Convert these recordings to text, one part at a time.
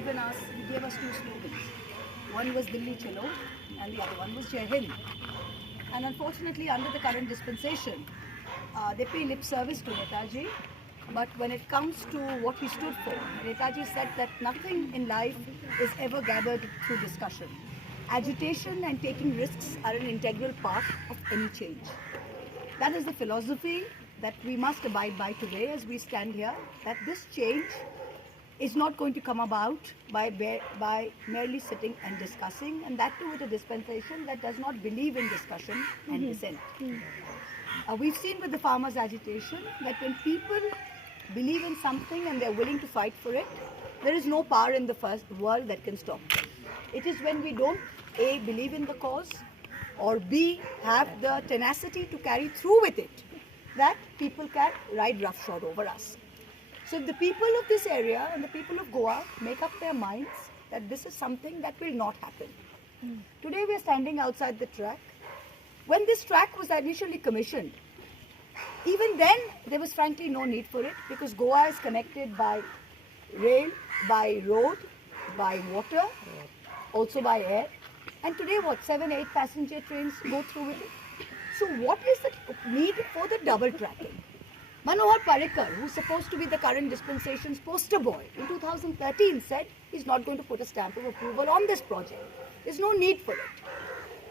he gave us two slogans. One was Delhi Chalo and the other one was Jai Hind. And unfortunately, under the current dispensation, they pay lip service to Netaji. But when it comes to what he stood for, Netaji said that nothing in life is ever gathered through discussion. Agitation and taking risks are an integral part of any change. That is the philosophy that we must abide by today as we stand here, that this change is not going to come about by merely sitting and discussing, and that too with a dispensation that does not believe in discussion and dissent. We've seen with the farmers' agitation that when people believe in something and they're willing to fight for it, there is no power in the first world that can stop them. It is when we don't A, believe in the cause, or B, have the tenacity to carry through with it, that people can ride roughshod over us. So if the people of this area and the people of Goa make up their minds that this is something that will not happen. Today we are standing outside the track. When this track was initially commissioned, even then there was frankly no need for it, because Goa is connected by rail, by road, by water, also by air. And today what, 7-8 passenger trains go through with it? So what is the need for the double tracking? Manohar Parrikar, who's supposed to be the current dispensation's poster boy, in 2013 said he's not going to put a stamp of approval on this project. There's no need for it.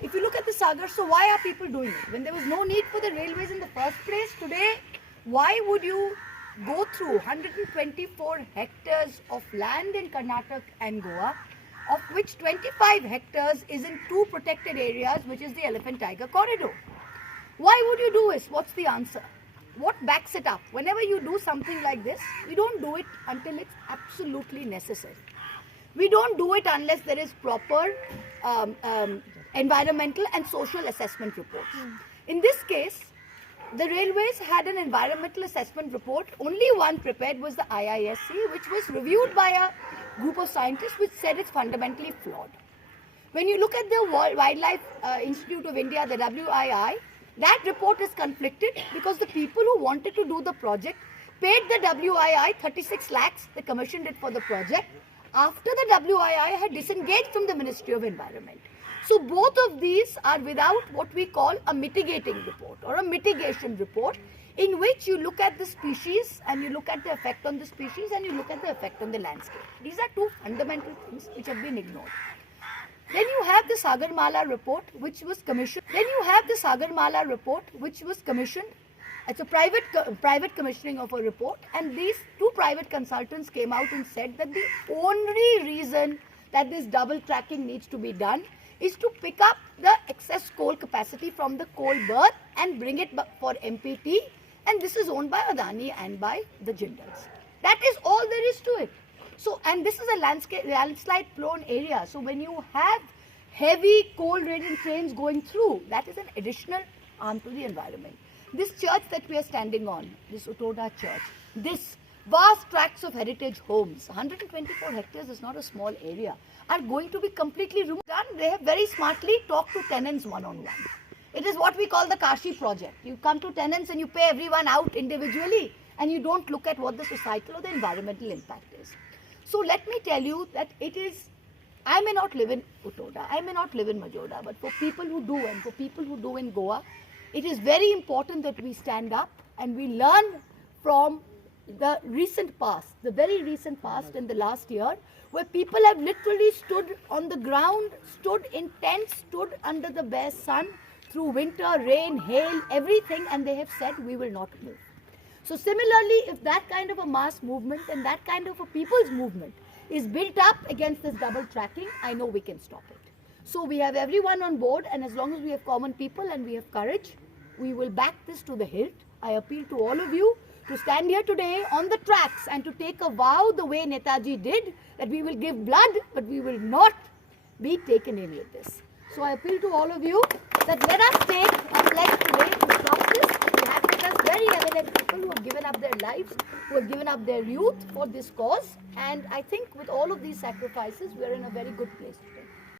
If you look at the Sagar, so why are people doing it? When there was no need for the railways in the first place, today, why would you go through 124 hectares of land in Karnataka and Goa, of which 25 hectares is in two protected areas, which is the Elephant Tiger Corridor? Why would you do this? What's the answer? What backs it up? Whenever you do something like this, we don't do it until it's absolutely necessary. We don't do it unless there is proper environmental and social assessment reports. In this case, the railways had an environmental assessment report. Only one prepared was the IISC, which was reviewed by a group of scientists which said it's fundamentally flawed. When you look at the Wildlife Institute of India, the WII, that report is conflicted because the people who wanted to do the project paid the WII 36 lakhs, they commissioned it for the project, after the WII had disengaged from the Ministry of Environment. So both of these are without what we call a mitigating report or a mitigation report, in which you look at the species and you look at the effect on the species and you look at the effect on the landscape. These are two fundamental things which have been ignored. Then you have the Sagarmala report which was commissioned. It's a private commissioning of a report, and these two private consultants came out and said that the only reason that this double tracking needs to be done is to pick up the excess coal capacity from the coal berth and bring it for MPT, and this is owned by Adani and by the Jindals. That is all there is to it. So, and this is a landslide prone area. So when you have heavy coal-laden trains going through, that is an additional harm to the environment. This church that we are standing on, this Utoda church, this vast tracts of heritage homes, 124 hectares is not a small area, are going to be completely removed. They have very smartly talked to tenants one-on-one. It is what we call the Kashi project. You come to tenants and you pay everyone out individually, and you don't look at what the societal or the environmental impact is. So let me tell you that it is, I may not live in Utoda, I may not live in Majoda, but for people who do, and for people who do in Goa, it is very important that we stand up and we learn from the recent past, the very recent past in the last year, where people have literally stood on the ground, stood in tents, stood under the bare sun through winter, rain, hail, everything, and they have said we will not move. So similarly, if that kind of a mass movement and that kind of a people's movement is built up against this double tracking, I know we can stop it. So we have everyone on board, and as long as we have common people and we have courage, we will back this to the hilt. I appeal to all of you to stand here today on the tracks and to take a vow the way Netaji did, that we will give blood, but we will not be taken in with this. So I appeal to all of you that let us take a pledge today to stop this. We have with us very eminent people who have given up their lives, who have given up their youth for this cause, and I think with all of these sacrifices, we are in a very good place today.